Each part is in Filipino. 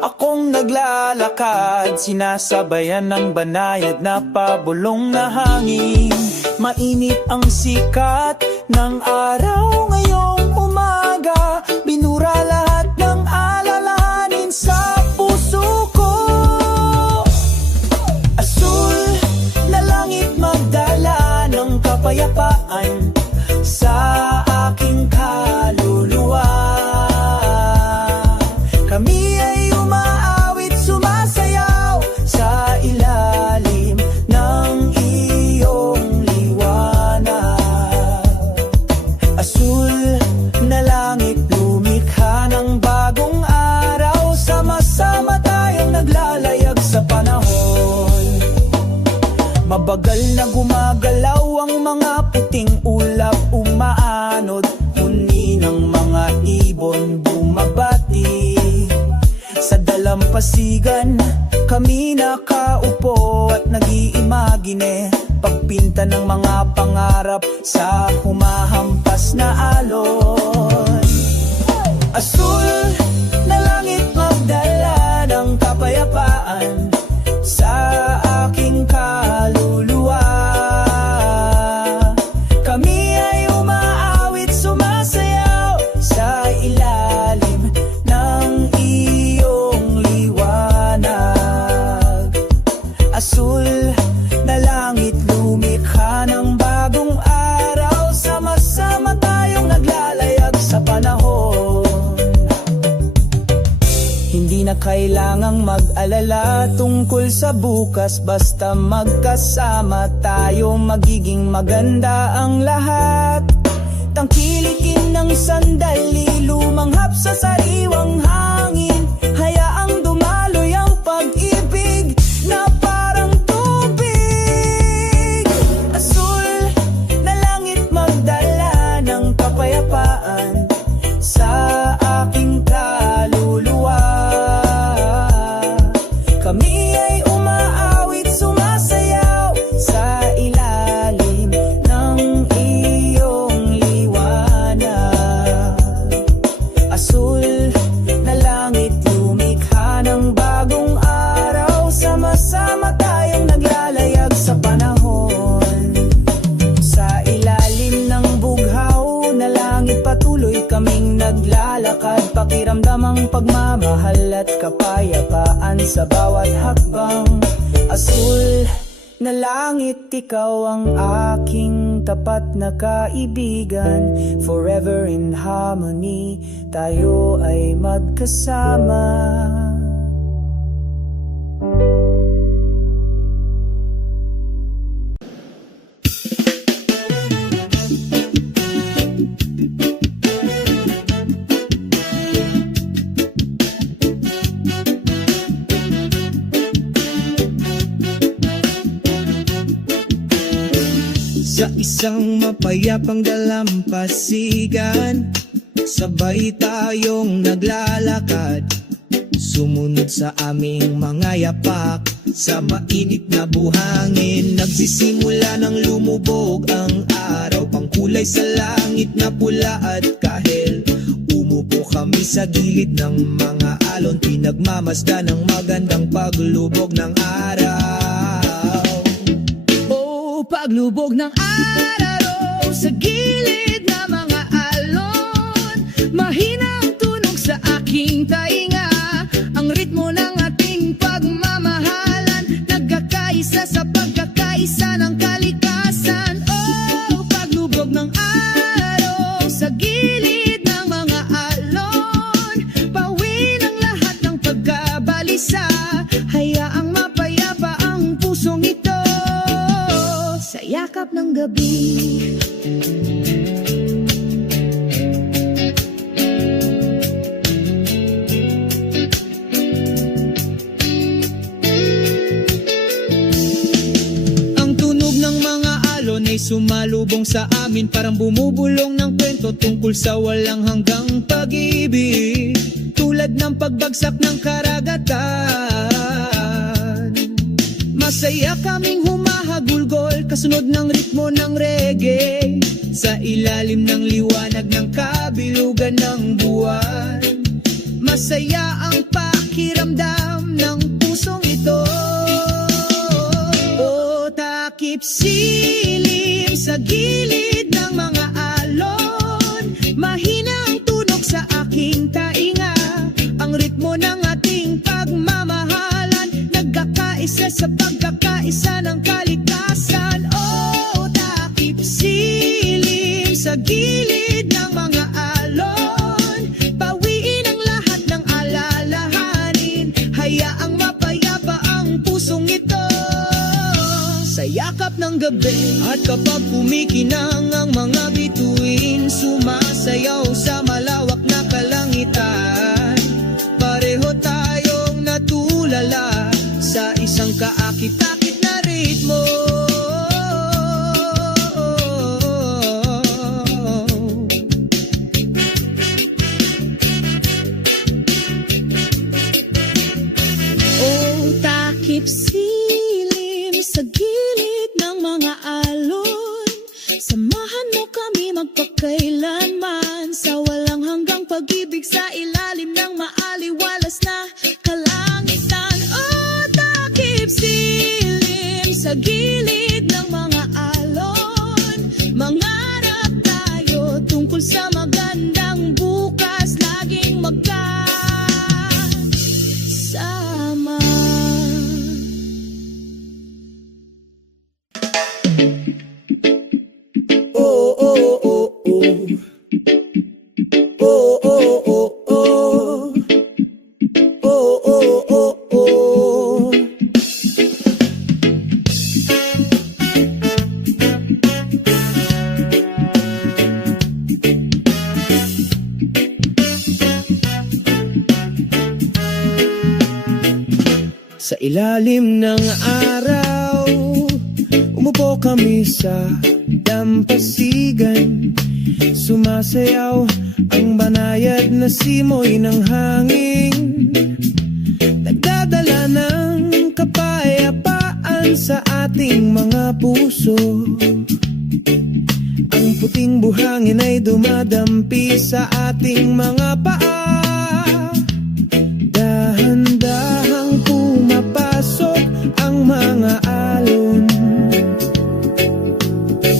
Akong naglalakad, sinasabayan ng banayad na pabulong na hangin. Mainit ang sikat ng araw ngayong umaga, binura lahat ng alalahanin sa puso ko. Asul na langit magdala ng kapayapaan sa aking kaluluwa. Kami ay umaawit, sumasayaw sa ilalim ng iyong liwanag. Asul na langit, lumikha ng bagong araw. Sama-sama tayong naglalayag sa panahon. Mabagal na gumagalaw ang mga puting ulap, umaanod. Huni ng mga ibon bumabati. Sa dalampasigan kami nakaupo at nag-iimagine, pagpinta ng mga pangarap sa humahampas na alon. Asul na langit magdala ng kapayapaan sa aking kaluluwa. Kami ay umaawit, sumasayaw sa ilalim ng iyong liwanag. Asul na langit, lumikha ng bagong araw. Sama-sama tayong naglalayag sa panahon. Hindi na kailangang mag-alala tungkol sa bukas, basta magkasama tayo, magiging maganda ang lahat. Tangkilikin ng sandali, lumanghap sa sariwang hangin. Hayaang dumaloy ang pag-ibig na parang tubig. Asul na langit magdala ng kapayapaan sa aking kaluluwa. Kami ay umaawit, sumasayaw sa ilalim ng iyong liwanag. Asul na langit, lumikha ng bagong araw. Sama-sama tayong naglalayag sa panahon. Sa ilalim ng bughaw na langit, patuloy kaming naglalakad. Pakiramdam ang pagmamahal at kapayapaan sa bawat hakbang. Asul na langit, ikaw ang aking tapat na kaibigan. Forever in harmony, tayo ay magkasama. Sa isang mapayapang dalampasigan, sabay tayong naglalakad, sumunod sa aming mga yapak. Sa mainit na buhangin, nagsisimula ng lumubog ang araw. Pangkulay sa langit na pula at kahel, umupo kami sa gilid ng mga alon, pinagmamasdan ng magandang paglubog ng araw. Paglubog ng araw sa gilid ng mga alon, mahina ang tunog sa aking tainga. Ang ritmo ng ating pagmamahalan, nagkakaisa sa pagkakaisa ng kalikasan. Oh, paglubog ng araw sa gilid ng mga alon, pawin ang lahat ng pagkabalisa. Hayaang mapayapa ang pusong ito sa yakap ng gabi. Ang tunog ng mga alon ay sumalubong sa amin, parang bumubulong ng kwento tungkol sa walang hanggang pag-ibig. Tulad ng pagbagsak ng karagatan, masaya kaming humahagulgol kasunod ng ritmo ng reggae. Sa ilalim ng liwanag ng kabilugan ng buwan, masaya ang pakiramdam sa pagkakaisa ng kalikasan. Oh, takip silim sa gilid ng mga alon, pawiin ang lahat ng alalahanin, hayaang mapayapa ang pusong ito sa yakap ng gabi. At kapag kumikinang ang mga bituin, sumasayaw sa malawak na kalangitan, pareho tayong natulala sa isang kaakit-akit na ritmo. Oh, takip silim sa gilid ng mga alon, samahan mo kami magpakailanman sa walang hanggang pag-ibig sa ilalim ng maaliwalas na kalangitan. Oh, takip silim sa gilid ng mga alon, mangarap tayo tungkol sa magandang bukas, laging magkasama. Oh, oh, oh, oh. Oh, oh, oh, oh. Oh, oh, oh, oh. Sa ilalim ng araw, umupo kami sa dampasigan. Sumasayaw ang banayad na simoy ng hangin, nagdadala ng kapayapaan sa ating mga puso. Ang puting buhangin ay dumadampi sa ating mga paa, dahan-dahang pumapasok ang mga alon,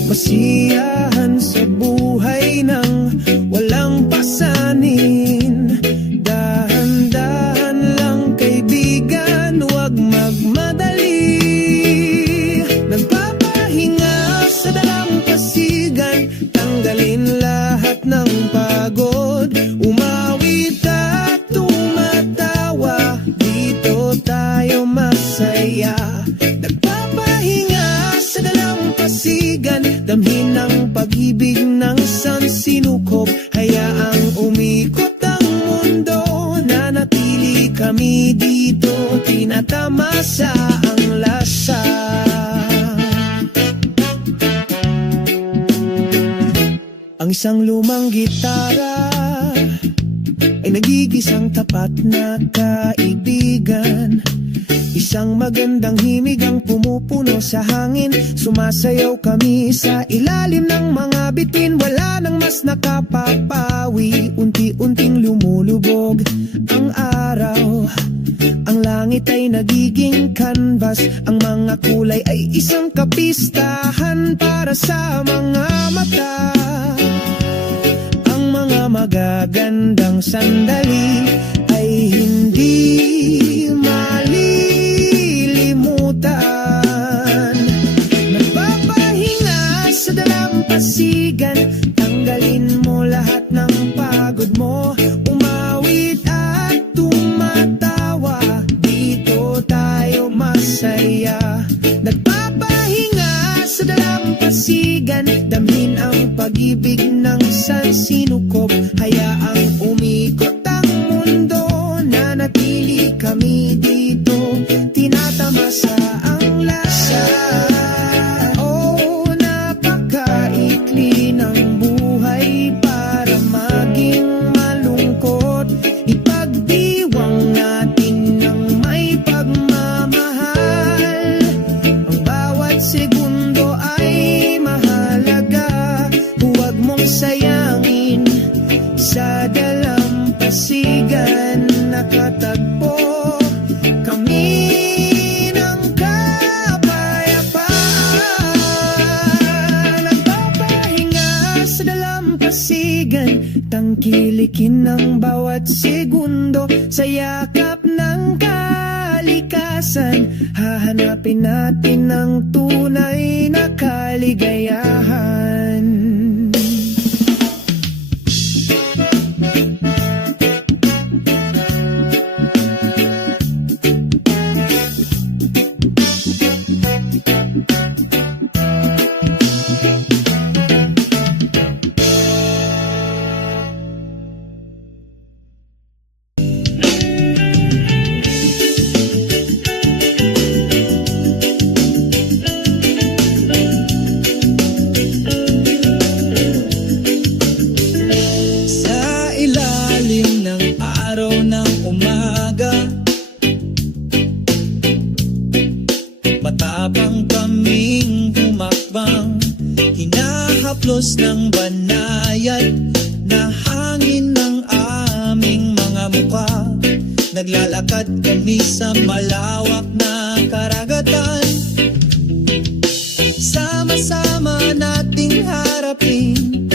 masiyahan sa buhay ng walang pasanin. Dahan-dahan lang kaibigan, huwag magmadali. Nagpapahinga sa dalampasigan, tanggalin lahat ng pagod, umawit at tumatawa, dito tayo masaya. Nagpapahinga sa dalampasigan, damhin ang pag-ibig ng sansinukob, hayaang umikot ang mundo, nanatili kami dito, tinatamasa ang lasa. Ang isang lumang gitara ay nagigisang tapat na kaibigan. Isang magandang himig ang pumupuno sa hangin, sumasayaw kami sa ilalim ng mga bitin. Wala nang mas nakapapawi, unti-unting lumulubog ang araw. Ang langit ay nagiging canvas, ang mga kulay ay isang kapistahan para sa mga mata. Ang mga magagandang sandali ay hindi malilimutan. Nagpapahinga sa dalampasigan, tanggalin mo lahat ng pagod mo, umawit at tumatawa, dito tayo masaya. Nagpapahinga sa dalampasigan, damhin ang pag-ibig ng sansinukob, hayaang umikot ang mundo, nanatili kami dito, tinatamasa ang lasa. Oh, napakaikli ng buhay para maging malungkot, ipagdiwang natin ng may pagmamahal. Ang bawat segundo ay mahalaga, huwag mong sayangin. Sa dalampasigan nakatagpo kami ng kapayapaan. Nagpapahinga sa dalampasigan, tangkilikin ng bawat segundo sa yakap ng kalikasan. kalikasan, hahanapin natin ang tunay na kaligayahan. Sa ilalim ng araw ng umaga, matapang kaming humakbang, hinahaplos ng banayad na hangin ng aming mga mukha. Naglalakad kami sa malawak na karagatan, sama-sama nating harapin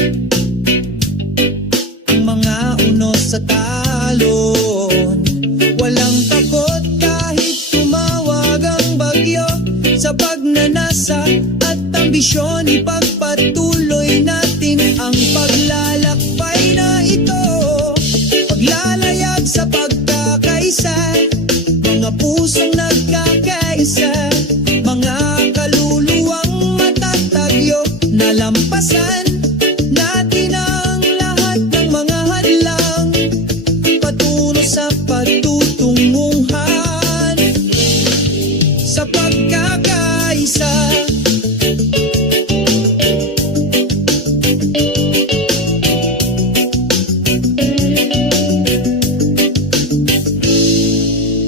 ang mga unos sa talon. Walang takot kahit tumawag ang bagyo, sa pagnanasa at ambisyon ipagpatuloy natin ang paglalakbay na ito. Paglalayag sa pagkakaisa, mga pusong nagkakaisa, mga kaluluwang matatagyo, nalampasan natin ang lahat ng mga hadlang patungo sa patutunguhan. Sa pagkakaisa,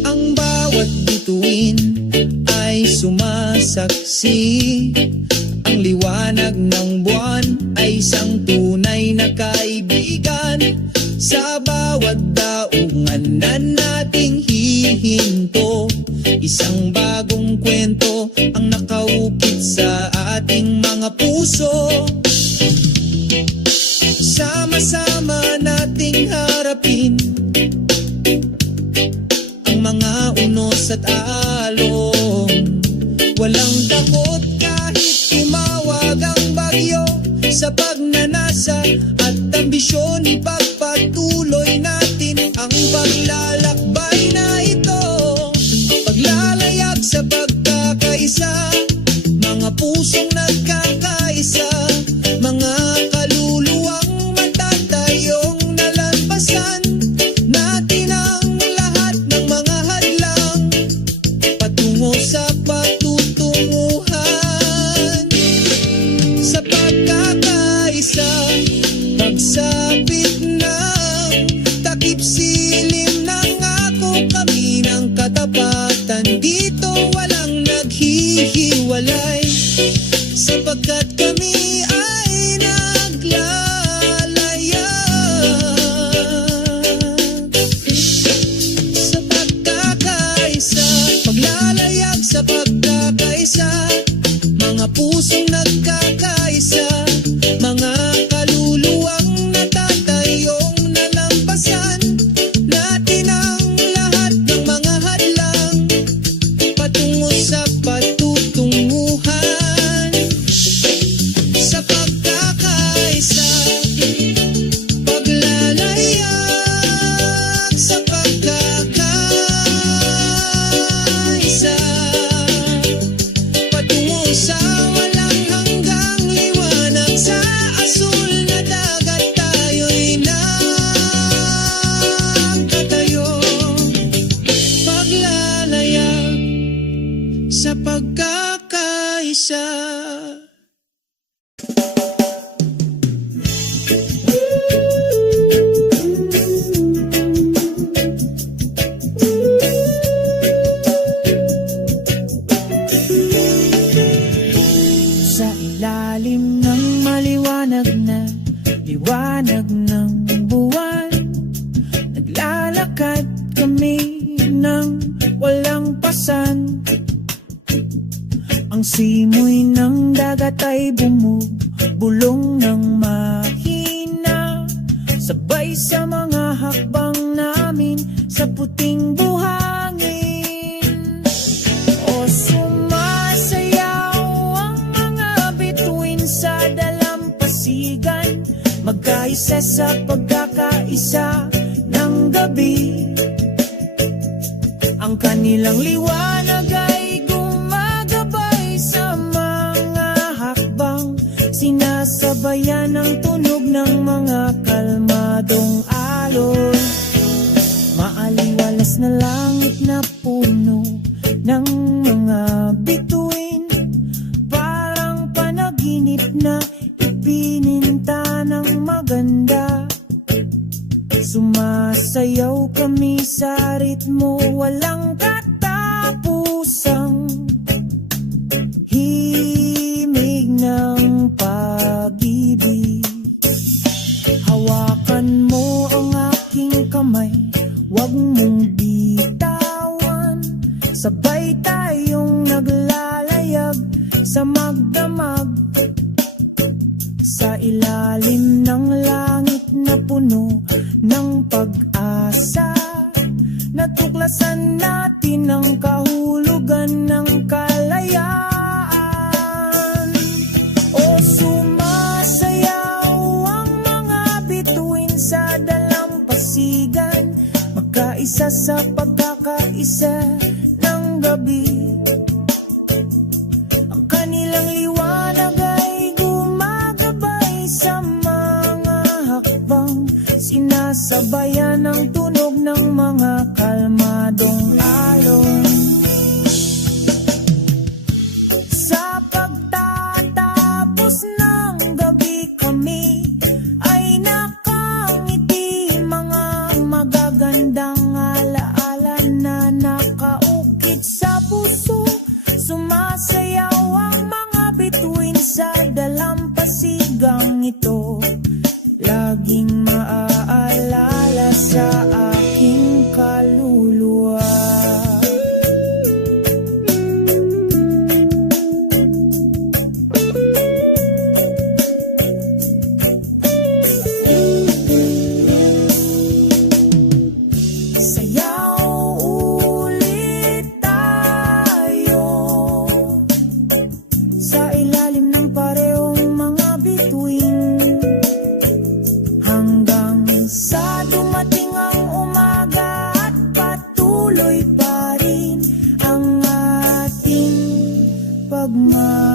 ang bawat bituin ay sumasaksi. Ang liwanag ng buwan ay isang tunay na kaibigan. Sa bawat daungan na nating hihinto, isang bagong kwento ang nakaukit sa ating mga puso. Sama-sama nating harapin ang mga unos at alon. Walang takot kahit tumawag ang bagyo, sa pagnanasa at ambisyon ipagpatuloy natin ang paglalakbay na ito. Paglalayag sa pagkakaisa, mga pusong nagkakaisa, mga kaluluwang matatayong nalampasan natin ang lahat ng mga hadlang patungo sa patutunguhan. Sa pagkakaisa, pagsapit ng takip silim ng ako kami ng katapatan. Dito walang naghihiwalay, sapagkat kami ay naglalayag. Sa pagkakaisa, paglalayag sa pagkakaisa, mga pusong nagkakaisa, mga kaluluwang natatayong nalampasan natin ang lahat ng mga hadlang patungo sa patutunguhan. Sa pagkakaisa, paglalayag sa pagkakaisa, patungo sa walang hanggang liwanag. Sa asul na dagat tayo'y nagtatayo, paglalayag sa pagkakaisa. Sa ilalim ng maliwanag na liwanag ng buwan, naglalakad kami ng walang pasan. Ang simoy ng dagat ay bumubulong ng mahina, sabay sa mga hakbang namin sa puting buhangin. magkaisa sa pagkakaisa ng gabi. Ang kanilang liwanag ay gumagabay sa mga hakbang, sinasabayan ng tunog ng mga kalmadong alon. Maaliwalas na langit na puno ng mga bituin, parang panaginip na ipininta ng maganda. Sumasayaw kami sa ritmo, walang katapusang himig ng pag-ibig. Hawakan mo ang aking kamay, huwag mong bitawan. Sabay tayong naglalayag sa magdamag, sa ilalim ng langit na puno ng pag-asa. Natuklasan natin ang kahulugan ng kalayaan. O sumasayaw ang mga bituin sa dalampasigan, magkaisa sa pagkakaisa ng gabi. Ang kanilang liwanag ay gumagabay sa mga hakbang, sinasabayan ang tunog ng mga kalmadong alon. Sa pagtatapos ng gabi kami ay nakangiti, mga magagandang alaala na nakaukit sa puso. Sumasayaw ang mga bituin sa dalampasigang ito, laging maaalala sa aking kaluluwa. Sayaw ulit tayo sa ilalim ng parehong mga bituin, hanggang sa dumating ang umaga at patuloy pa rin ang ating pagmamahalan.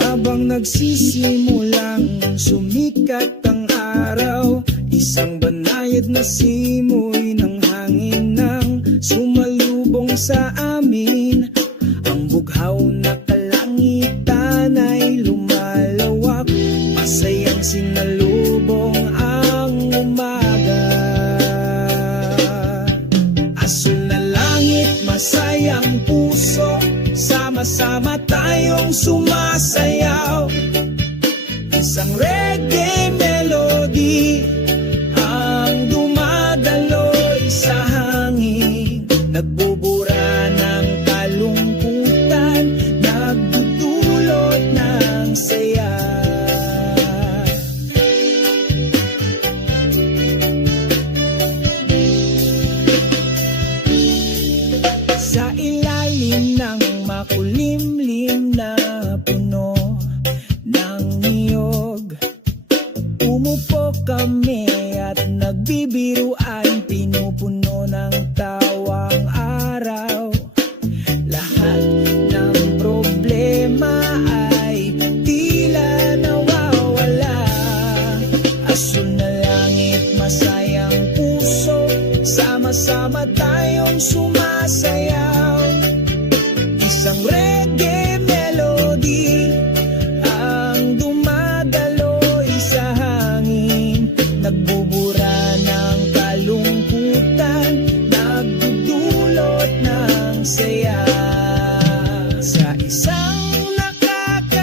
Habang nagsisimulang sumikat ang araw, isang banayad na simoy ng hangin nang sumalubong sa amin. Ang bughaw na kalangitan ay lumalawak, masayang sinalubong ang umaga. Asul na langit, masayang puso, sama-sama tayong sumasayaw. Isang reggae melody ang dumadaloy sa hangin, nagbubura ng kalungkutan, nagdudulot ng saya. Sa ilalim ng makulimlim na puno ng niyog, umupo kami at nagbibiruan, pinupuno ng tawang araw. Lahat ng problema ay tila nawawala. Asul na langit, masayang puso, sama-sama tayong sumasayaw. Isang reggae melody ang dumadaloy sa hangin, nagbubura ng kalungkutan, nagdudulot ng saya. Sa isang nakaka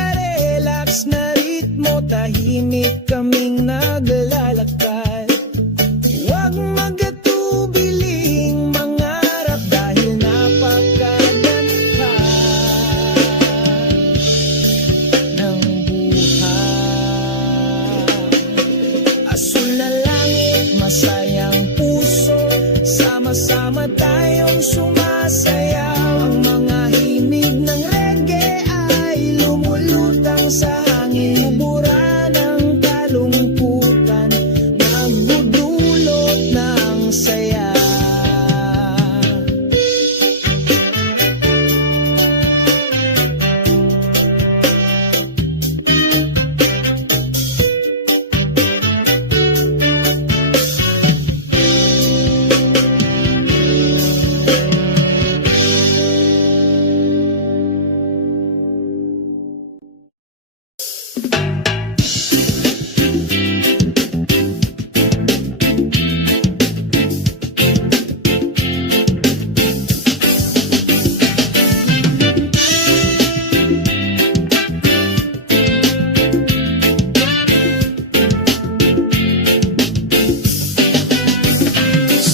tayong sumasayaw. Ang mga himig ng reggae ay lumulutang sa hangin. Bubura ng kalungkutan, nagdudulot ng saya.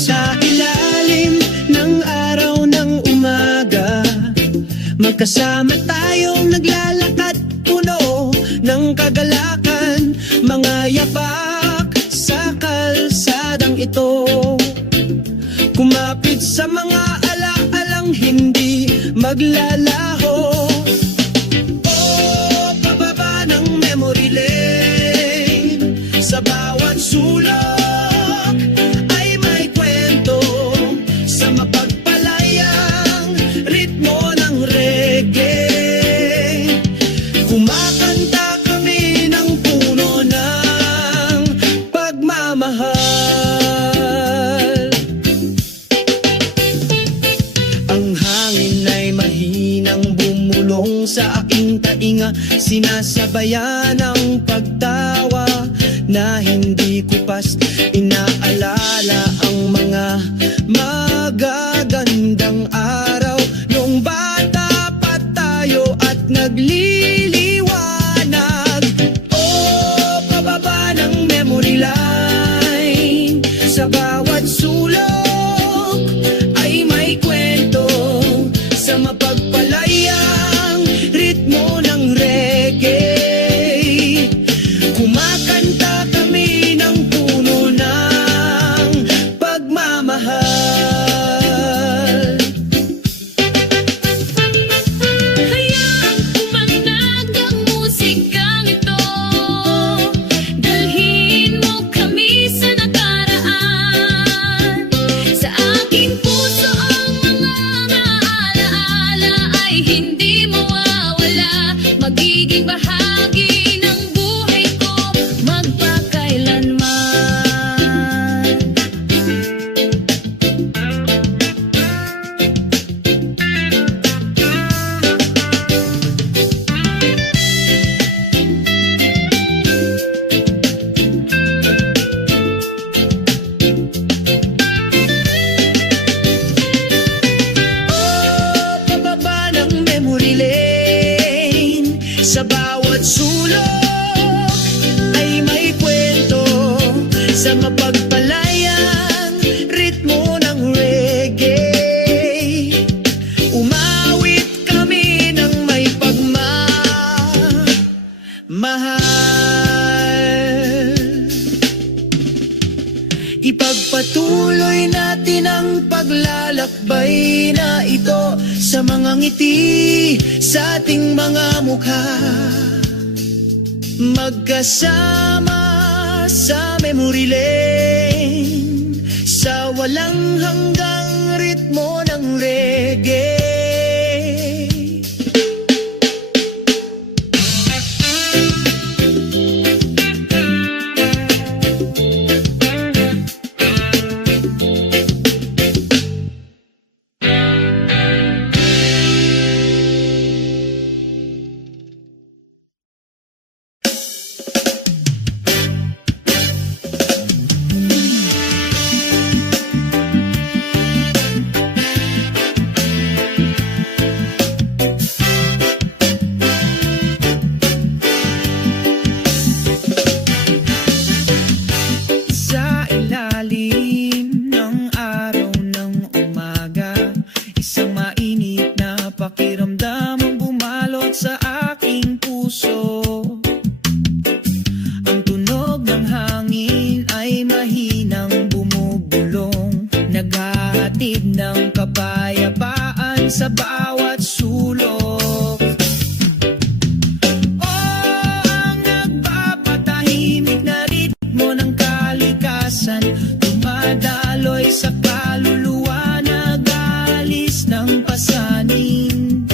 Sa ilalim ng araw ng umaga, magkasama tayong naglalakad, puno ng kagalakan. Mga yapak sa kalsadang ito, kumapit sa mga alaalang hindi maglalaho. Oh, pababa ng memory lane, sa bawat sulok ay may kwento, sa mapagpalayang ritmo ng reggae. Kumakanta kami ng puno ng pagmamahal. Ang hangin ay mahinang bumulong sa aking tainga, sinasabayan ang pagtawa na hindi kupas. Inaalala ang mga magagandang araw nung bata pa tayo at nagliliwanag. Oh, pababa ng memory line, sa bawat sulok ay may kwento, sa mapagpalayang ritmo ng reggae. Kumakanta kami ng puno ng pagmamahal. Hayaang umanag ang musikang ito, dalhin mo kami sa nakaraan. Sa aking puso ang mga alaala ay hindi mawawala, magiging bahagi ng buhay ko magpakailanman. Oh, pababa ng memory lane, sa bawat sulok ay may kwento, sa mapagpalayang ritmo ng reggae. Umawit kami ng may pagmamahal. Ipagpatuloy natin ang paglalakbay na ito, sa mga ngiti sa ating mga mukha. Magkasama sa memory lane, sa walang hanggang ritmo ng reggae. ng kapayapaan sa bawat sulok. Ang nagpapatahimik na ritmo ng kalikasan, dumadaloy sa kaluluwa, nag-aalis ng pasanin.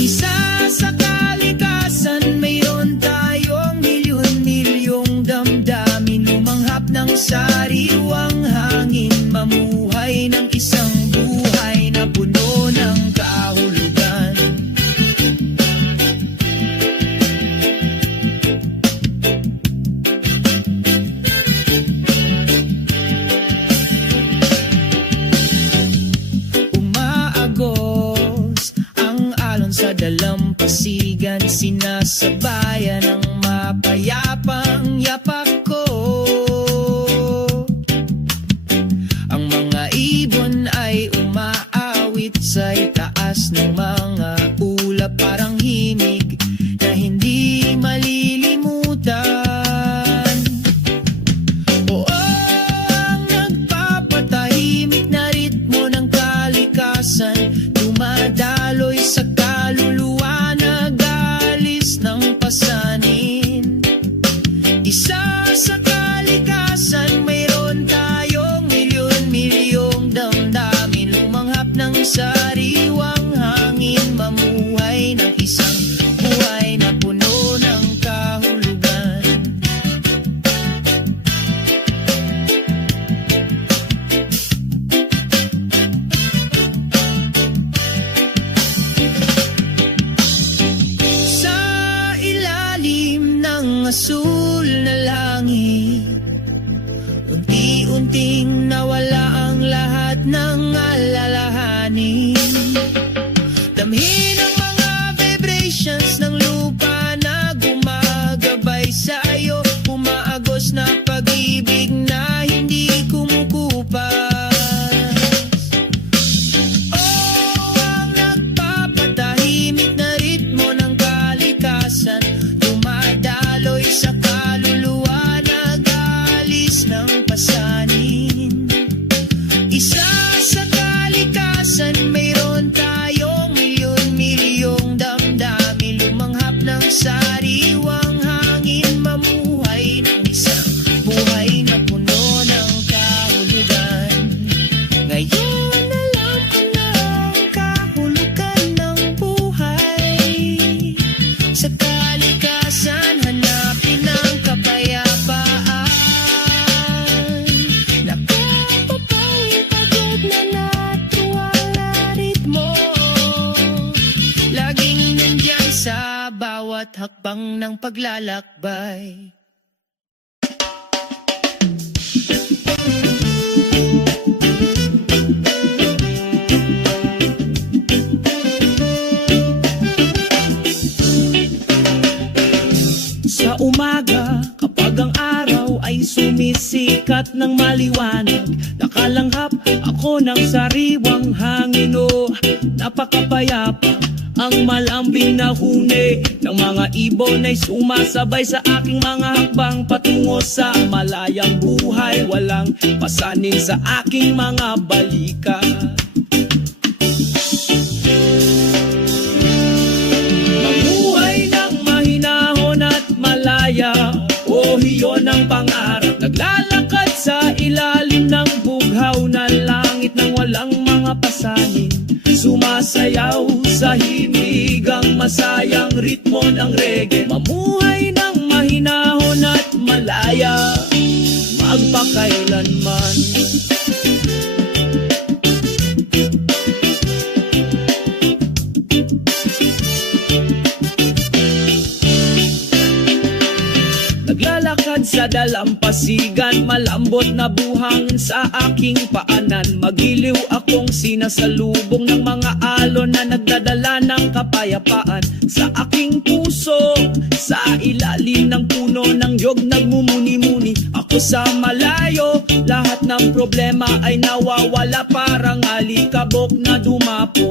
Isa sa kalikasan, mayroon tayong milyon-milyong damdamin, lumanghap ng sariwang hangin, mamuhay ng isang buhay na puno ng kahulugan. Umaagos ang alon sa dalampasigan, sinasabayan ng mapayapang yapak ko. Ang mga ibon ay umaawit sa itaas ng mga ulap, parang himig na hindi malilimutan. Oo, ang nagpapatahimik na ritmo ng kalikasan, dumadaloy sa kaluluwa, nag-aalis ng pasanin. Isa sa kalikasan, mayroon tayong milyon-milyong damdamin, lumanghap ng sariwang hangin, mamuhay ng isang buhay na puno ng kahulugan. Sa ilalim ng asul na langit, unti-unting nawala ang lahat ng alalahanin. Damhin ang mga vibrations ng lupa na gumagabay sa'yo, umaagos na pag-ibig na hindi kumukupas. Ang nagpapatahimik na ritmo ng kalikasan, dumadaloy sa kaluluwa, nag-aalis ng pasanin. Isa sa kalikasan, mayroon tayong milyon-milyong damdamin, lumanghap ng sariwang hangin, mamuhay ng isang buhay na puno ng kahulugan. Ngayon alam ko na ang kahulugan ng buhay. Sa kalikasan, hanapin ang kapayapaan. Napapapawing pagod na natuwang na ritmo, laging nandyan sa bawat hakbang ng paglalakbay. Sa umaga, kapag ang araw ay sumisikat ng maliwanag, nakalanghap ako ng sariwang hangin, oh, napakapayapa. Ang malambing na huni ng mga ibon ay sumasabay sa aking mga hakbang patungo sa malayang buhay, walang pasanin sa aking mga balikat. Mamuhay ng mahinahon at malaya, oh, iyon ang pangarap. Naglalakad sa ilalim ng bughaw na langit ng walang mga pasanin, sumasayaw sa himig ang masayang ritmo ng reggae. Mamuhay ng mahinahon at malaya, magpakailanman. Naglalakad sa dalampasigan, malambot na buhangin sa aking paanan. Magiliw akong sinasalubong ng mga alon na nagdadala ng kapayapaan. Sa aking puso, sa ilalim ng puno ng yog, nagmumuni-muni ako sa malayo. Lahat ng problema ay nawawala, parang alikabok na dumapo.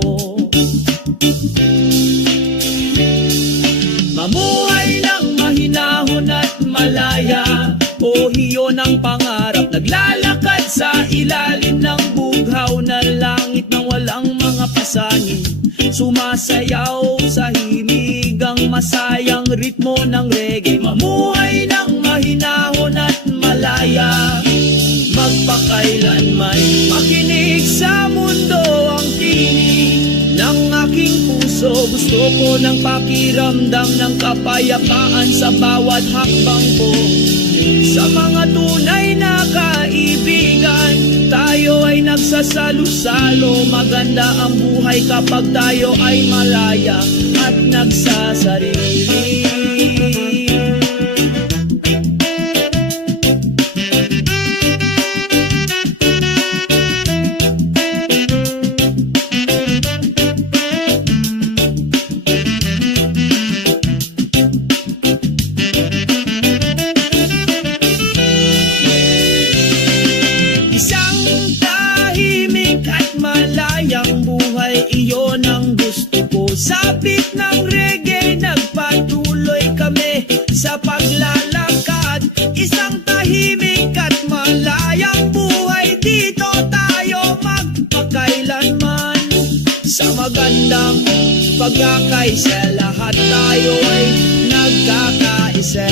Mamuhay ng mahinahon at malaya, oh, iyon ang pangarap. Naglalakad sa ilalim ng bughaw na mga pasanin, sumasayaw sa himigang masayang ritmo ng reggae. Mamuhay ng mahinahon at malaya, magpakailanman makinig sa mundo ang tinig ng aking puso. Gusto ko ng pakiramdam ng kapayapaan sa bawat hakbang ko. Sa mga tunay na kaibigan, tayo ay nagsasalo-salo. Maganda ang buhay kapag tayo ay malaya at nagsasarili. Iyon ang gusto ko. Sabik ng reggae, nagpatuloy kami sa paglalakad. Isang tahimik at malayang buhay, dito tayo magpakailanman. Sa magandang pagkakaisa, lahat tayo ay nagkakaisa.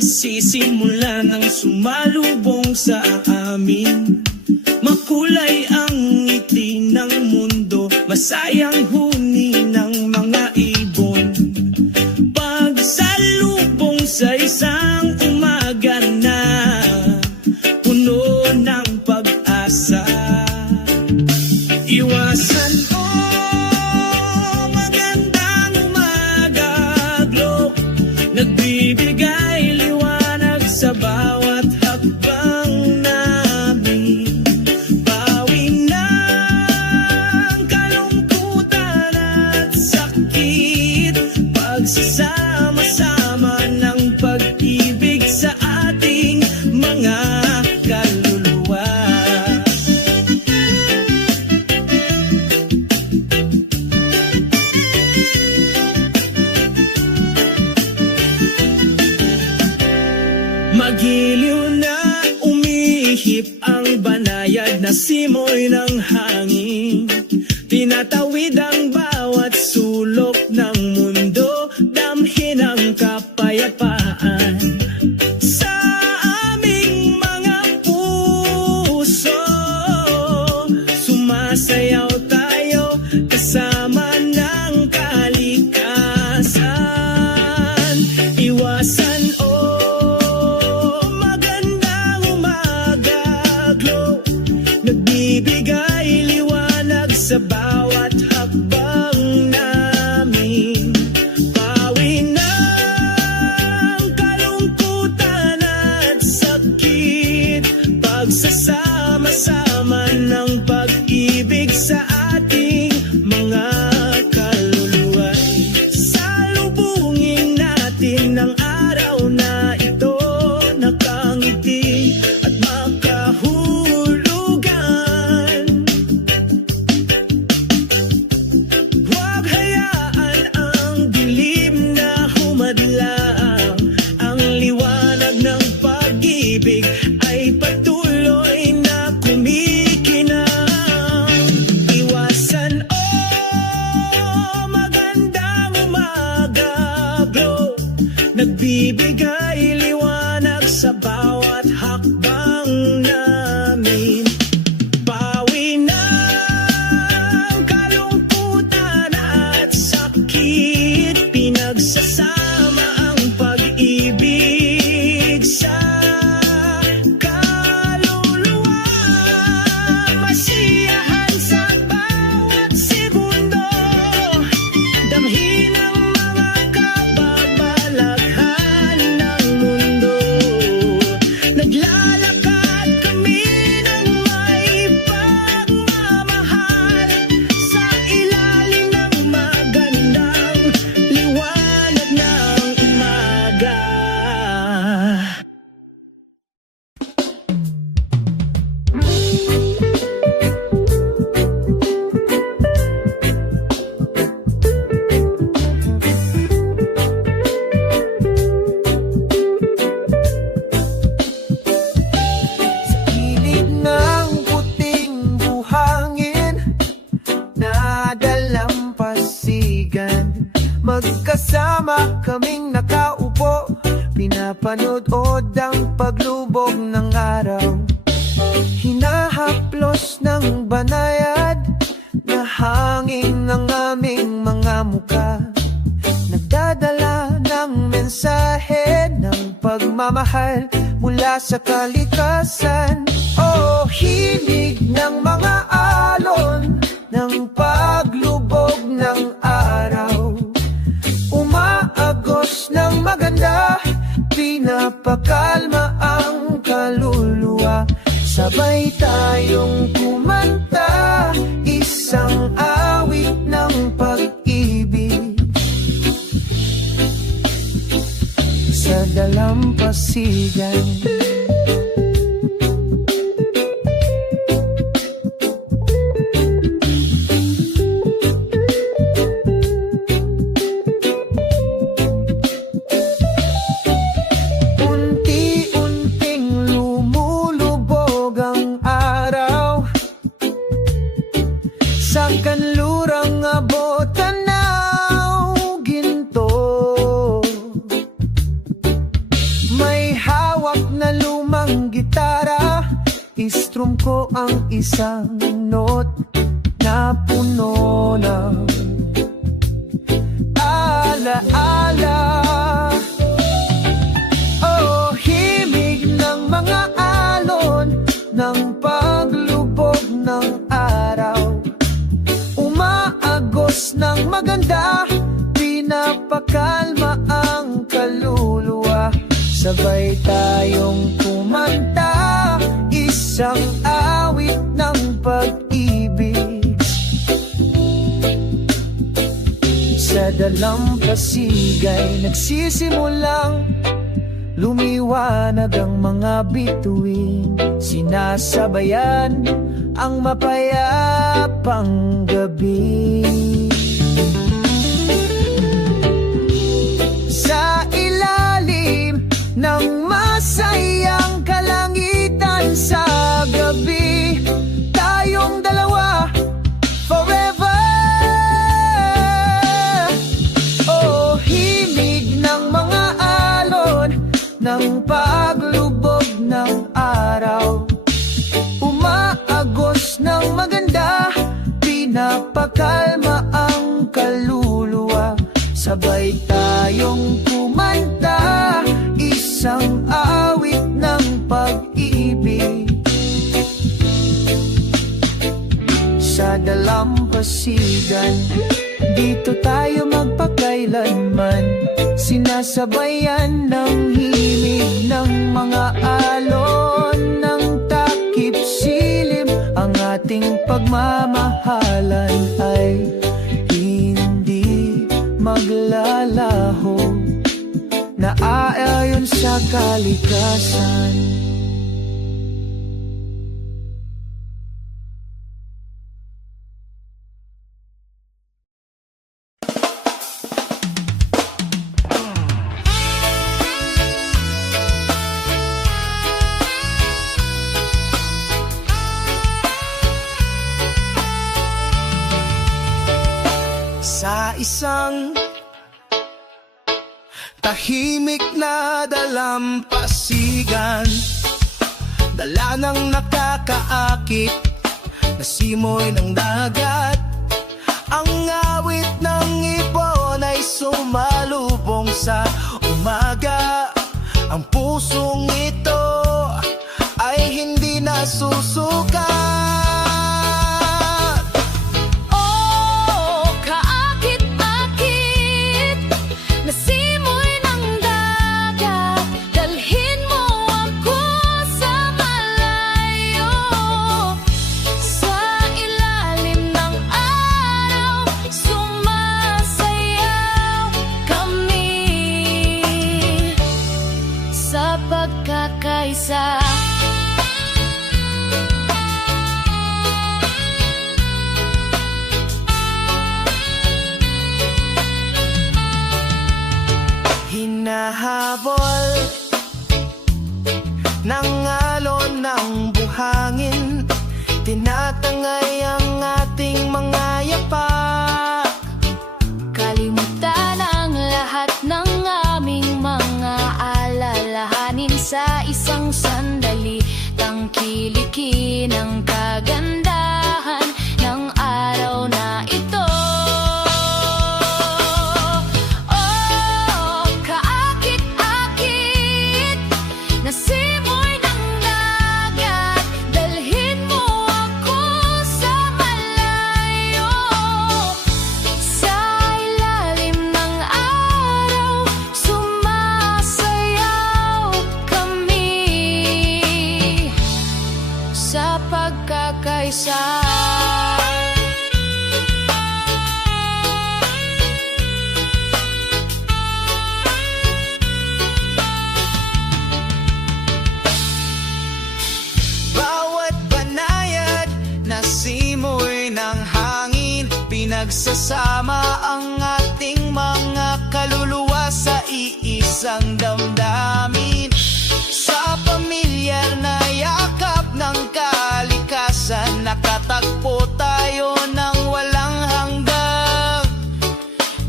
Sisimula ng sumalubong sa amin, makulay ang ngiti ng mundo, masayang huni ng mga ibon. Pagsalubong sa isang umaga na puno ng pag-asa. Iwasan magandang umaga, glow, nagbibigay sa bawat hakbang namin. Bawi ng kalungkutan at sakit, pagsasama-sama ng pag-ibig sa ating mga kaluluwa. Magiliw na umihip ang banayad na simoy ng hangin, tinatawid ang bawat sulok ng mundo, damhin ang kapayapaan sa aming mga puso. Sumasayaw tayo kasama ng kalikasan. Iwasan nagbibigay liwanag sa bawat hakbang namin. Bawi ng kalungkutan at sakit, pagsasama-sama ng pag-ibig sa ating mga kaluluwa. Salubungin natin ang araw na ito, nakangiti at makahulugan. Huwag hayaan ang dilim na humadlang, ang liwanag ng pag-ibig ay patuloy na kumikinang. Iwasan magandang umaga, glow, nagbibigay liwanag sa bawat hakbang namin. Bawi ng kalungkutan at sakit, pinagsasama ang pag-ibig sa kaluluwa. Masiyahan sa bawat segundo, damhin ang mga kababalaghan ng mundo. panood ang paglubog ng araw. Hinahaplos ng banayad na hangin ng aming mga muka, nagdadala ng mensahe ng pagmamahal mula sa kalikasan. Oh, hilig ng mga alon ng paglubog ng araw, umaagos ng maganda, pinapakalma ang kaluluwa. Sabay tayong kumanta, isang awit ng pag-ibig sa dalampasigan. Kanlurang abot tanaw ginto, may hawak na lumang gitara, istrum ko ang isang note na puno ng alaala. Oh, himig ng mga alon ng paglubog ng araw, umaagos ng maganda, pinapakalma ang kaluluwa. Sabay tayong kumanta, isang awit ng pag-ibig sa dalampasigan. Nagsisimulang lumiwanag ang mga bituin, sinasabayan ang mapayapang gabi. Sa ilalim ng masayang kalangitan sa gabi, tayong dalawa forever. Oh, himig ng mga alon ng paglubog ng araw, umaagos ng maganda, pinapakalma ang kaluluwa. Sabay tayong kumanta, isang awit ng pag-ibig sa dalampasigan. Dito tayo magpakailanman, sinasabayan ng himig ng mga alon ng takip silim. Ang ating pagmamahalan ay hindi maglalaho, naaayon sa kalikasan. Sa isang tahimik na dalampasigan, dala ng nakakaakit na simoy ng dagat, ang awit ng ibon ay sumalubong sa umaga. Ang pusong ito ay hindi nasusuka. Pagkakaisa, hinahabol ng alon ng buhangin, tinatangay ang ating mga yapak. kalimutan ang lahat ng aming mga alala. lamang sandali, tangkilikin ang kagandahan ng araw na ito. Oh, kaakit-akit na simoy ng dagat, dalhin mo ako sa malayo. Sa ilalim ng araw, sumasayaw kami sa pagkakaisa. Bawat banayad na simoy ng hangin, pinagsasama ang ating mga kaluluwa sa iisang damdamin. Sa pamilyar na yakap ng kalikasan, nakatagpo tayo ng walang hanggang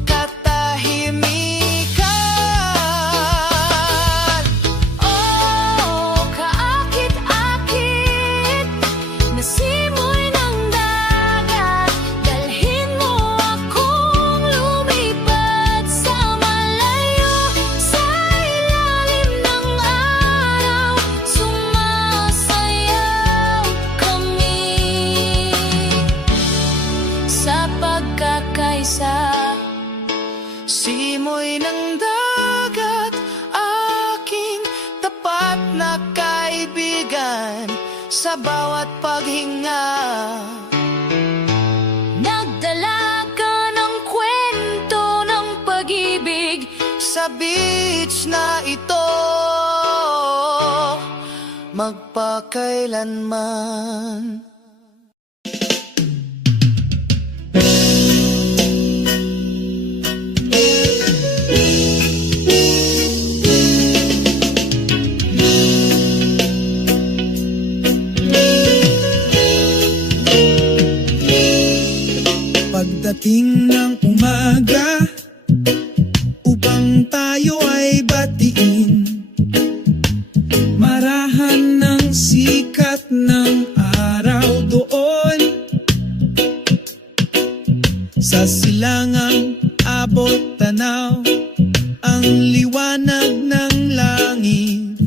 katahimikan. Oh, kaakit-akit na simoy ng dagat, dalhin mo akong lumipat sa malayo. Sa ilalim ng araw, sumasayaw kami sa pagkakaisa. Simoy ng dagat, aking tapat na kaibigan, sa bawat paghinga. Nagdala ka ng kwento ng pag-ibig Sa beach na ito, magpakailanman. Pagdating ng umaga, upang tayo ay batiin, marahan ng sikat ng araw doon sa silangang abot tanaw, ang liwanag ng langit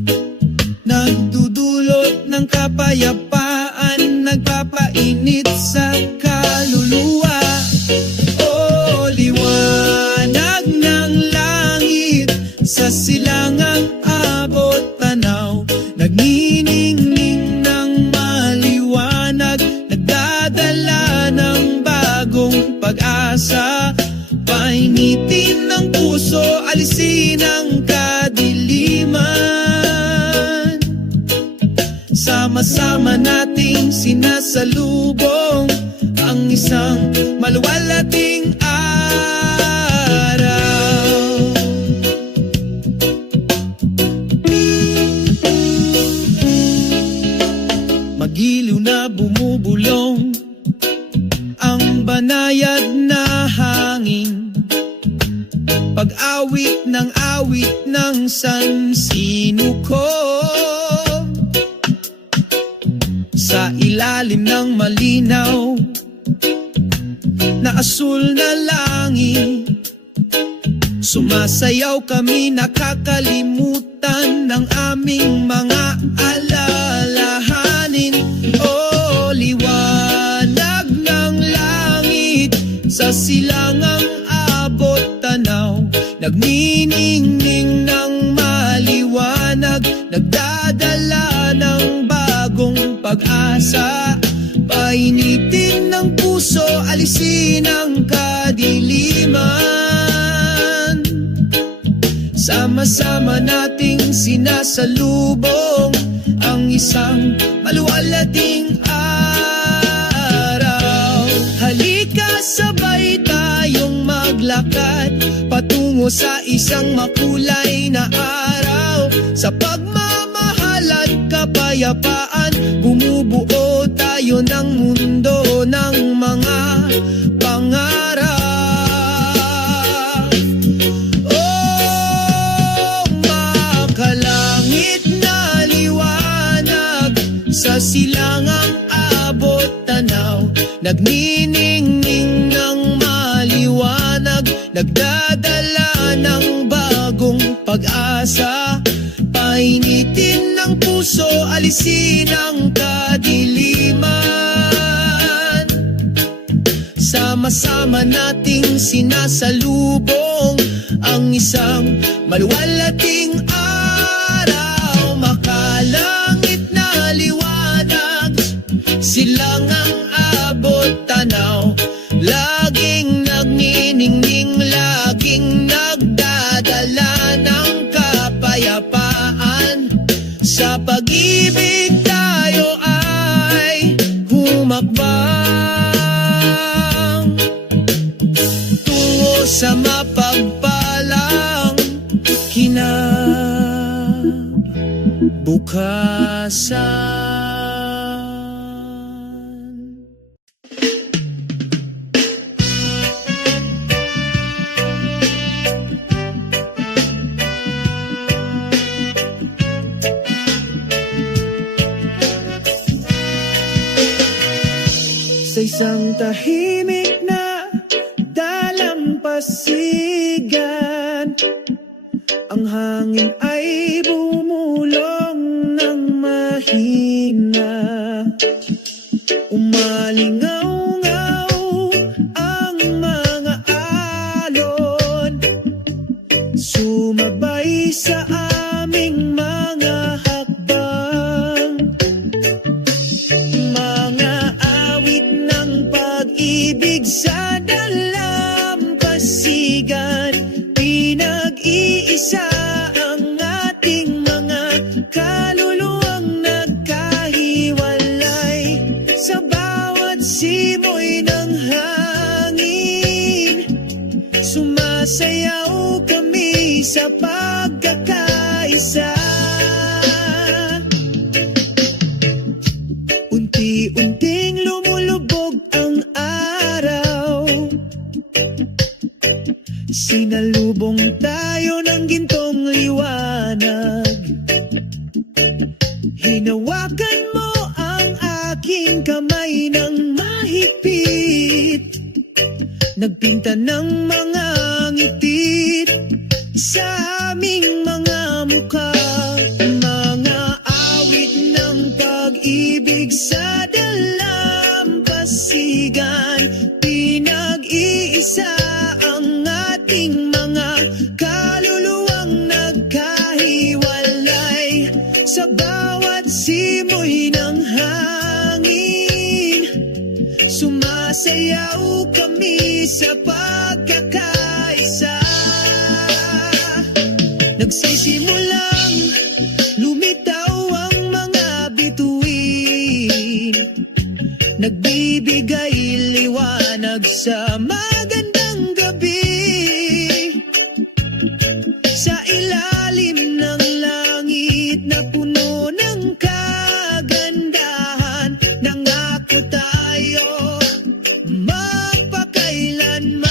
nagdudulot ng kapayapaan, nagpapainit sa kaluluwa. O liwanag ng langit sa silangang abot tanaw, nagniningning ng maliwanag, nagdadala ng bagong pag-asa. Painitin ng puso, alisin ang kadiliman. Sama-sama nating sinasalubong ang isang maluwalhating araw. Magiliw na bumubulong ang banayad na hangin, pag-awit ng sansinuko. Sa ilalim ng malinaw na asul na langit, sumasayaw kami, nakakalimutan ng aming mga alalahanin. O liwanag ng langit sa silangang abot tanaw, nagniningning ng maliwanag, nagdadala ng bagong pag-asa. Painitin ng puso, alisin ang kadiliman. Sama-sama nating sinasalubong ang isang maluwalhating araw. Halika, sabay tayong maglakad patungo sa isang makulay na araw. Sa pagmamahal at kapayapaan, bumubuo tayo ng mundo ng mga pangarap. Oh, makalangit na liwanag, silangang abot tanaw, nagniningning ng maliwanag, nagdadala ng bagong pag-asa. Painitin ng puso, alisin ang kadiliman. Sama-sama nating sinasalubong ang isang maluwalhating araw. Makalangit na liwanag, silangang abot tanaw, laging nagniningning, laging nagdadala ng kapayapaan. Sa pag-ibig tayo ay humakbang tungo sa mapagpalang kinabukasan. Sa isang tahimik na dalampasigan, ang hangin ay bumulong ng mahina. Umalingaw-ngaw ang mga alon, sumabay sa aming mga hakbang. Mga awit ng pag-ibig sa dalampasigan, pinag-iisa ang ating mga kaluluwang nagkahiwalay. Sa bawat simoy ng hangin, sumasayaw kami sa pagkakaisa. Unti-unting lumulubog ang araw, sinalubong tayo ng gintong liwanag. Hinawakan mo ang aking kamay ng mahigpit, nagpinta ng mga ngiti sa aming mga mukha. Mga awit ng pag-ibig sa dalampasigan, pinag-iisa ang ating mga kaluluwang nagkahiwalay. Sa bawat simoy ng hangin, sumasayaw kami sa pagkakaisa. Nagsisimulang lumitaw ang mga bituin, nagbibigay liwanag sa magandang gabi. Sa ilalim ng langit na puno ng kagandahan, nangako tayo magpakailanman.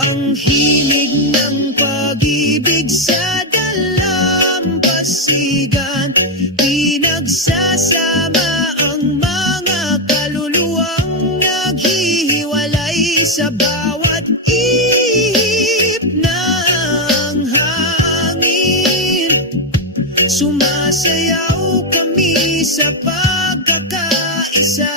Ang himig ng pag-ibig sa dalampasigan, pinagsasama ang mga kaluluwang naghihiwalay. Sa bawat ihip ng hangin, sumasayaw kami sa pagkakaisa.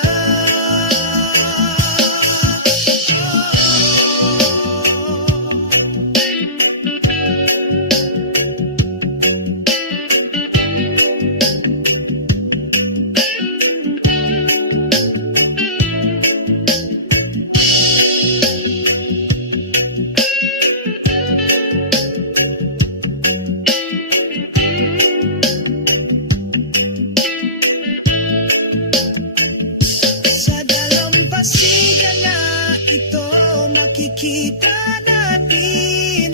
Sa dalampasigan na ito, makikita natin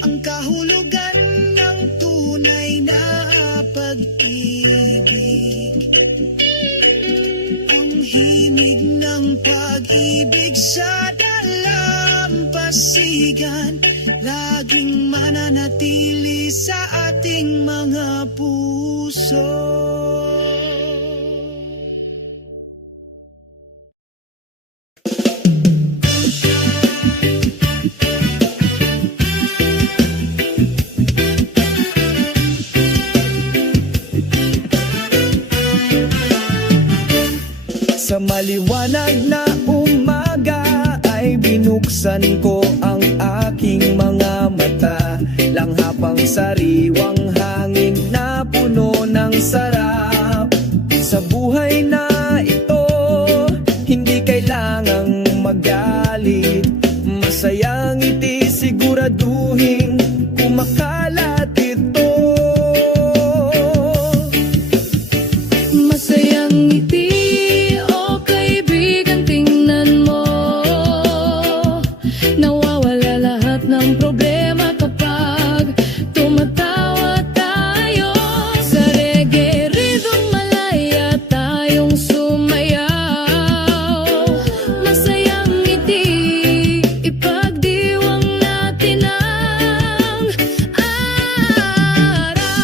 ang kahulugan ng tunay na pag-ibig. Ang himig ng pag-ibig sa dalampasigan, laging mananatili sa ating mga puso. puso. Sa maliwanag na umaga ay binuksan ko ang aking mga mata. Langhapang sariwang hangin na puno ng sarap. Sa buhay na ito, hindi kailangang magalit. Masayang ngiti siguraduhin kumakalat ito. Masayang ngiti, o kaibigan, tingnan mo. Nawawala lahat ng problema kapag tumatawa tayo. Sa reggae rhythm malaya tayong sumayaw. Masayang ngiti, ipagdiwang natin ang araw.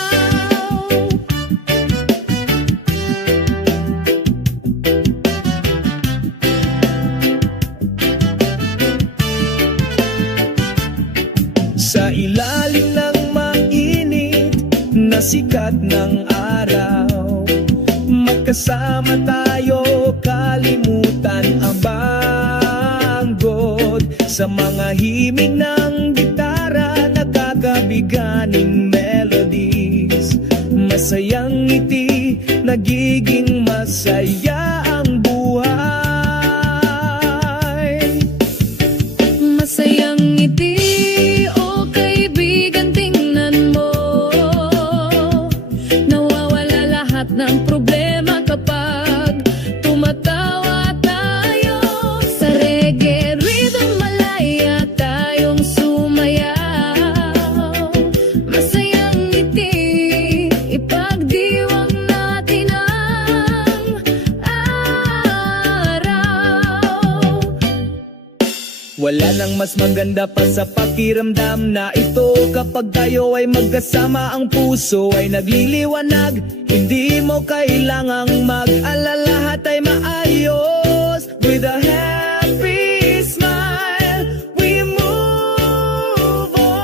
Sa ilalim ng mainit na sikat ng araw, magkasama tayo, kalimutan ang banggod. Sa mga himig ng gitara, nakakabiganing melodies. Masayang ngiti, nagiging masaya ang buhay. Masayang ngiti, o kaibigan, tingnan mo. Nawawala lahat ng problema kapag tumatawa tayo. Sa reggae rhythm malaya tayong sumayaw. Masayang ngiti, ipagdiwang natin ang araw. Wala nang mas maganda pa sa pakiramdam na ito. Kapag tayo ay magkasama, ang puso ay nagliliwanag. Hindi mo kailangang mag-alala, lahat ay maayos. With a happy smile, we move on.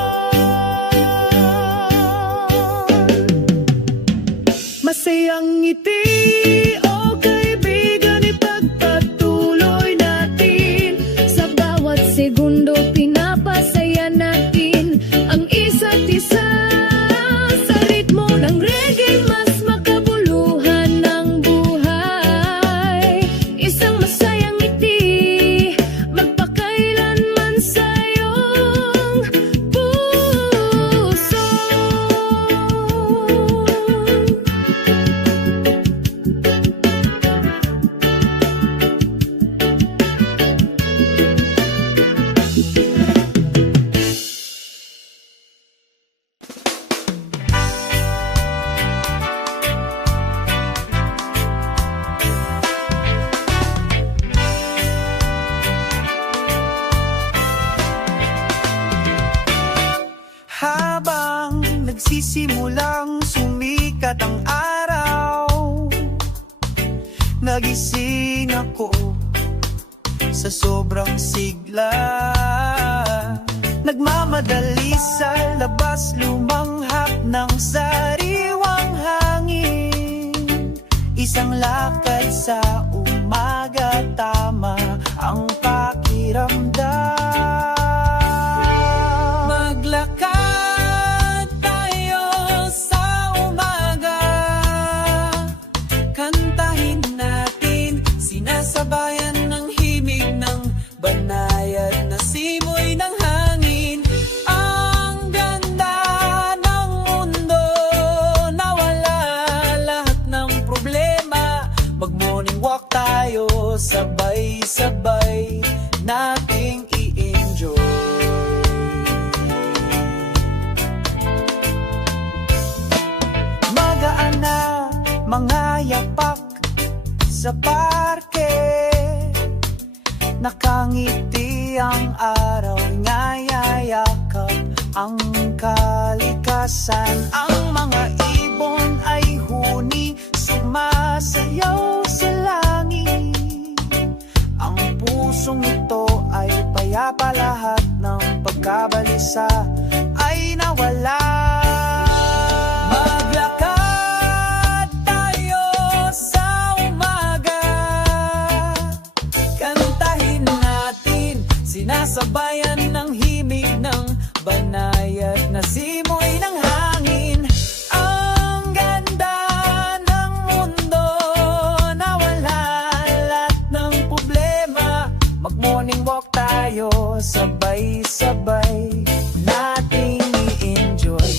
Masayang ngiti, o kaibigan, ipagpatuloy natin. Sa bawat segundo pinapasaya natin ang isa't isa. Sa ritmo ng reggae mas makabuluhan ng buhay. Isang masayang ngiti, magpakailanman sa iyong puso. Habang nagsisimulang sumikat ang araw, nagising ako sa sobrang sigla. Nagmamadali sa labas, lumanghap ng sariwang hangin. Isang lakad sa umaga, tama ang pakiramdam. Maglakad tayo sa umaga, kantahin natin, sinasabayan ng himig ng banayad na simoy ng hangin. Ang ganda ng mundo, nawala lahat ng problema. Mag-morning walk tayo, sabay-sabay nating i-enjoy. Magaan na mga yapak sa parke, nakangiti ang araw, ngayayakap ang kalikasan. Ang mga ibon ay pa lahat ng pagkabalisa ay nawala. Maglakad tayo sa umaga, kantahin natin, sinasabayan ng himig ng banayad na simoy ng hangin. Ang ganda ng mundo, nawala lahat ng problema. Mag-morning walk tayo, sabay-sabay nating i-enjoy.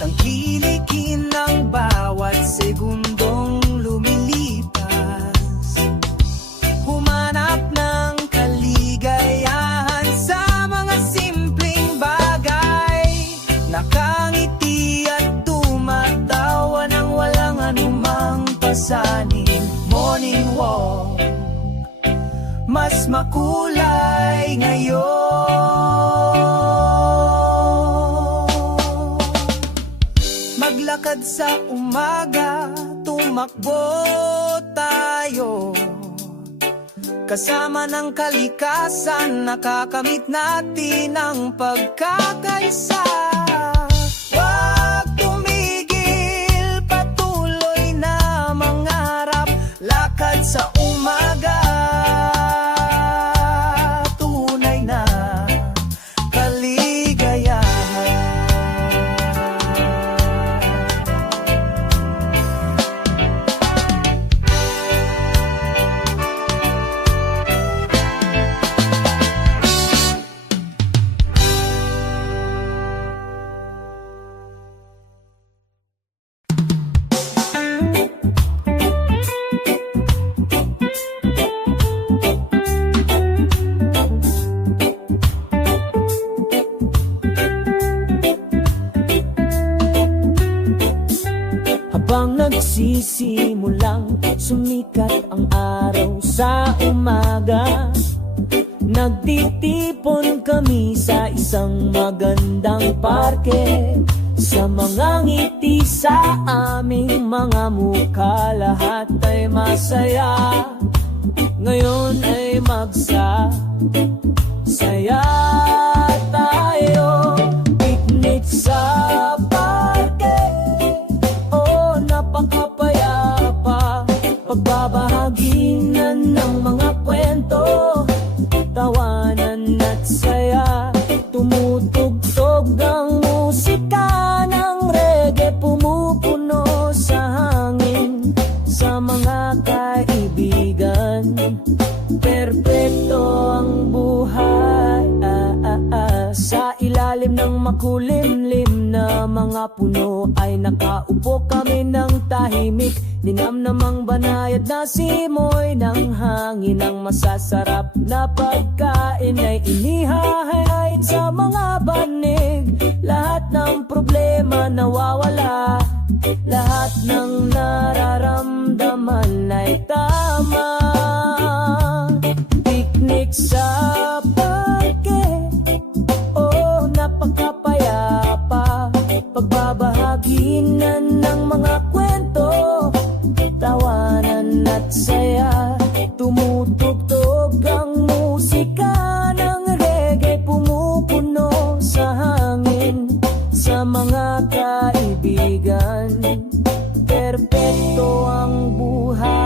Tangkilikin ang bawat segundong lumilipas. Humanap ng kaligayahan sa mga simpleng bagay. Nakangiti at tumatawa nang walang anumang pasanin. Morning walk, mas makulay ngayon. Maglakad sa umaga, tumakbo tayo. Kasama ng kalikasan, nakakamit natin ang pagkakaisa. Huwag tumigil, patuloy na mangarap. Lakad sa umaga, tunay na kaligayahan. Habang nagsisimulang sumikat ang araw sa umaga, nagtitipon kami sa isang magandang parke. Sa mga ngiti sa aming mga mukha, lahat ay masaya. Ngayon ay magsasaya tayo. Picnic sa parke, oh napakapayapa. Pagbabahaginan ng mga kwento, tawanan at saya. Tumutugtog ang musika ng reggae, pumupuno sa hangin. Sa mga kaibigan, perpekto ang buhay. Sa ilalim ng makulimlim na mga puno ay nakaupo kami ng tahimik. Ninamnamang banayad na simoy ng hangin. Ang masasarap na pagkain ay inihahain sa mga banig. Lahat ng problema nawawala, lahat ng nararamdaman ay tama. Picnic sa parke, oh napakapayapa. Pagbabahaginan ng mga kwento, tawanan at saya. Tumutugtog ang musika ng reggae, pumupuno sa hangin. Sa mga kaibigan, perpekto ang buhay.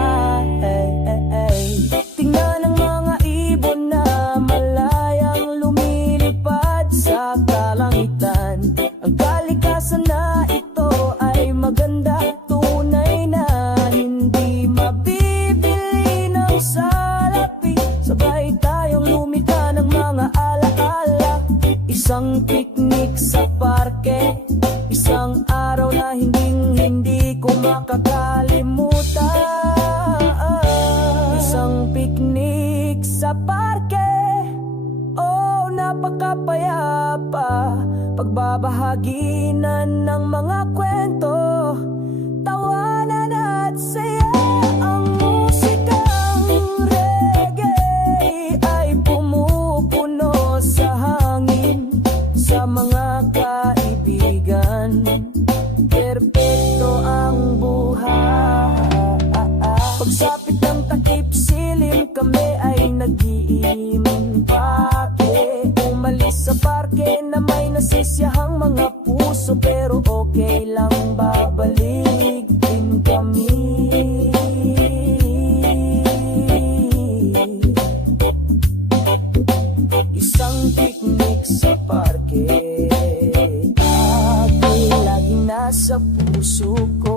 Tingnan ang mga ibon na malayang lumilipad sa kalangitan. Ang kalikasan na ito ay maganda, tunay na hindi mabibili ng salapi. Sabay tayong lumika ng mga alaala. Isang picnic sa parke, isang araw na hindi ko makakalimutan. Isang picnic sa parke, oh napakapayapa. Pagbabahaginan ng mga kwento, tawanan at saya. Ang musikang reggae ay pumupuno sa hangin. Sa mga kaibigan, perpekto ang buhay. Pagsapit ng takip silim, kami ay nag-iimpake. kailang babalik din kami. Isang picnic sa parke, ako'y laging nasa puso ko.